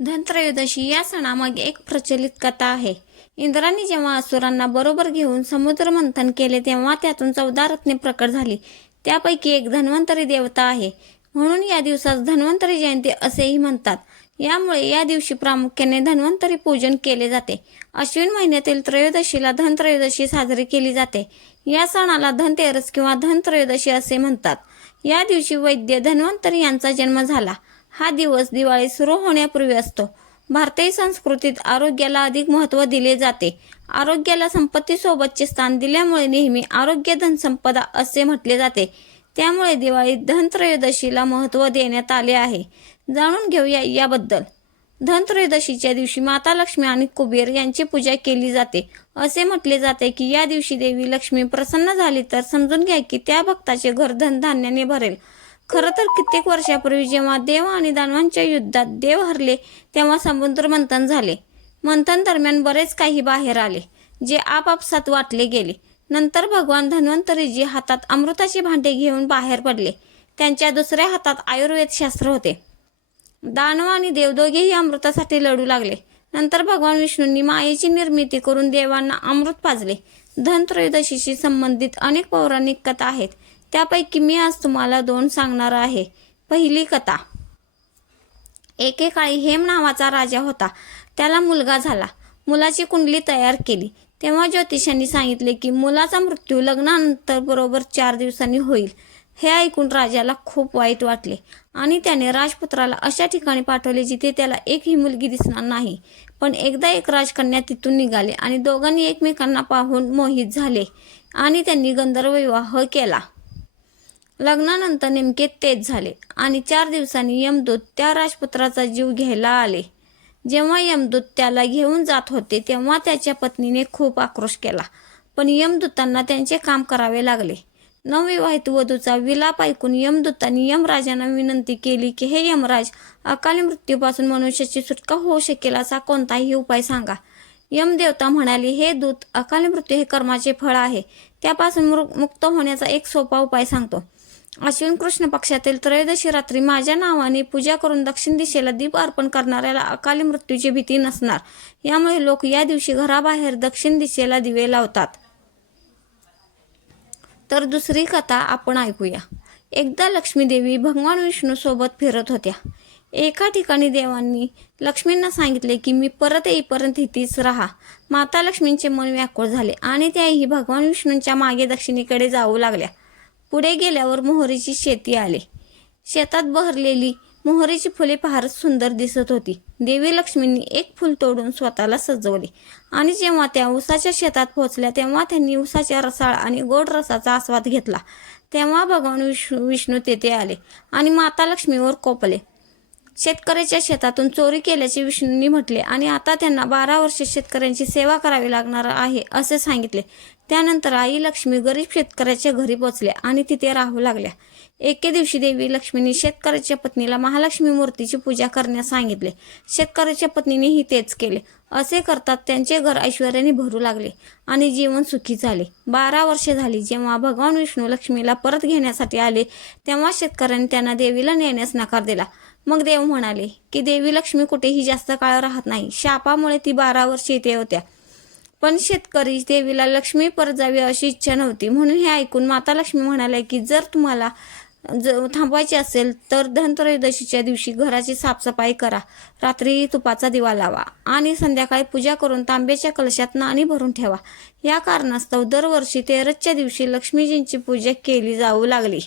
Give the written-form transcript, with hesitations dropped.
धनत्रयोदशी या सणामागे एक प्रचलित कथा आहे. इंद्राने जेव्हा असुरांना बरोबर घेऊन समुद्र मंथन केले तेव्हा त्यातून 14 रत्ने प्रकट झाली. त्यापैकी एक धन्वंतरी देवता आहे. म्हणून या दिवसास धन्वंतरी जयंती असेही म्हणतात. यामुळे या दिवशी प्रामुख्याने धन्वंतरी पूजन केले जाते. अश्विन महिन्यातील त्रयोदशीला धनत्रयोदशी साजरी केली जाते. या सणाला धनतेरस किंवा धनत्रयोदशी असे म्हणतात. या दिवशी वैद्य धन्वंतरी यांचा जन्म झाला. हा दिवस दिवाळी सुरू होण्यापूर्वी असतो. भारतीय संस्कृतीत आरोग्याला अधिक महत्त्व दिले जाते. आरोग्याला संपत्तीसोबतचे स्थान दिल्यामुळे नेहमी आरोग्य धनसंपदा असे म्हटले जाते. त्यामुळे दिवाळीत धनत्रयोदशीला महत्त्व देण्यात आले आहे. जाणून घेऊया याबद्दल. धनत्रयोदशीच्या दिवशी माता लक्ष्मी आणि कुबेर यांची पूजा केली जाते. असे म्हटले जाते की या दिवशी देवी लक्ष्मी प्रसन्न झाली तर समजून घ्या की त्या भक्ताचे घर धनधान्याने भरेल. खरं तर कित्येक वर्षापूर्वी जेव्हा देव आणि दानवांच्या युद्धात देव हरले तेव्हा समुद्र मंथन झाले. मंथन दरम्यान बरेच काही बाहेर आले जे आपापसात वाटले गेले. नंतर भगवान धन्वंतरीजी हातात अमृताचे भांडे घेऊन बाहेर पडले. त्यांच्या दुसऱ्या हातात आयुर्वेद शास्त्र होते. दानव आणि देव दोघेही अमृतासाठी लढू लागले. नंतर भगवान विष्णूंनी मायेची निर्मिती करून देवांना अमृत पाजले. धनत्रयोदशीशी संबंधित अनेक पौराणिक कथा आहेत. त्यापैकी मी आज तुम्हाला 2 सांगणार आहे. पहिली कथा. एकेकाळी हेम नावाचा राजा होता. त्याला मुलगा झाला. मुलाची कुंडली तयार केली. तेव्हा ज्योतिषांनी सांगितले की मुलाचा मृत्यू लग्नानंतर बरोबर 4 दिवसांनी होईल. हे ऐकून राजाला खूप वाईट वाटले आणि त्याने राजपुत्राला अशा ठिकाणी पाठवले जिथे त्याला एकही मुलगी दिसणार नाही. पण एकदा एक राजकन्या तिथून निघाले आणि दोघांनी एकमेकांना पाहून मोहित झाले आणि त्यांनी गंधर्व विवाह केला. लग्नानंतर नेमके तेच झाले आणि 4 दिवसांनी यमदूत त्या राजपुत्राचा जीव घ्यायला आले. जेव्हा यमदूत त्याला घेऊन जात होते तेव्हा त्याच्या पत्नीने खूप आक्रोश केला. पण यमदूतांना त्यांचे काम करावे लागले. नवविवाहित वधूचा विलाप ऐकून यमदूतांनी यमराजांना विनंती केली की हे यमराज, अकाली मृत्यूपासून मनुष्याची सुटका होऊ शकेल असा कोणताही उपाय सांगा. यमदेवता म्हणाले, हे दूत, अकाली मृत्यू हे कर्माचे फळ आहे. त्यापासून मुक्त होण्याचा एक सोपा उपाय सांगतो. अश्विन कृष्ण पक्षातील त्रयोदशी रात्री माझ्या नावाने पूजा करून दक्षिण दिशेला दीप अर्पण करणाऱ्याला अकाली मृत्यूची भीती नसणार. यामुळे लोक या दिवशी घराबाहेर दक्षिण दिशेला दिवे लावतात. तर दुसरी कथा आपण ऐकूया. एकदा लक्ष्मी देवी भगवान विष्णू सोबत फिरत होत्या. एका ठिकाणी देवांनी लक्ष्मींना सांगितले की मी परत येईपर्यंत इथेच राहा. माता लक्ष्मींचे मन व्याकुळ झाले आणि त्याही भगवान विष्णूंच्या मागे दक्षिणेकडे जाऊ लागल्या. पुढे गेल्यावर मोहरीची शेती आली. शेतात बहरलेली मोहरीची फुले फारच सुंदर दिसत होती. देवी लक्ष्मींनी एक फूल तोडून स्वतःला सजवले आणि जेव्हा त्या उसाच्या शेतात पोहोचल्या तेव्हा त्यांनी उसाच्या रसाळ आणि गोड रसाचा आस्वाद घेतला. तेव्हा भगवान विष्णू तेथे आले आणि माता लक्ष्मीवर कोपले. शेतकऱ्याच्या शेतातून चोरी केल्याचे विष्णूंनी म्हटले आणि आता त्यांना 12 वर्षे शेतकऱ्यांची सेवा करावी लागणार आहे असे सांगितले. त्यानंतर आई लक्ष्मी गरीब शेतकऱ्याच्या घरी पोचल्या आणि तिथे राहू लागल्या. एके दिवशी देवी लक्ष्मींनी शेतकऱ्याच्या पत्नीला महालक्ष्मी मूर्तीची पूजा करण्यास सांगितले. शेतकऱ्याच्या पत्नीनेही तेच केले. असे करतात त्यांचे घर ऐश्वर्याने भरू लागले आणि जीवन सुखी झाले. 12 वर्षे झाली. जेव्हा भगवान विष्णू लक्ष्मीला परत घेण्यासाठी आले तेव्हा शेतकऱ्यांनी त्यांना देवीला नेण्यास नकार दिला. मग देव म्हणाले की देवी लक्ष्मी कुठेही जास्त काळ राहत नाही. शापामुळे ती 12 वर्षे इथे होत्या. पण शेतकरी देवीला लक्ष्मी परत जावी अशी इच्छा नव्हती. म्हणून हे ऐकून माता लक्ष्मी म्हणाल्या की जर तुम्हाला थांबवायचे असेल तर धनत्रयोदशीच्या दिवशी घराची साफसफाई करा, रात्री तुपाचा दिवा लावा आणि संध्याकाळी पूजा करून तांब्याच्या कलशात नाणी भरून ठेवा. या कारणास्तव दरवर्षी 13च्या दिवशी लक्ष्मीजींची पूजा केली जाऊ लागली.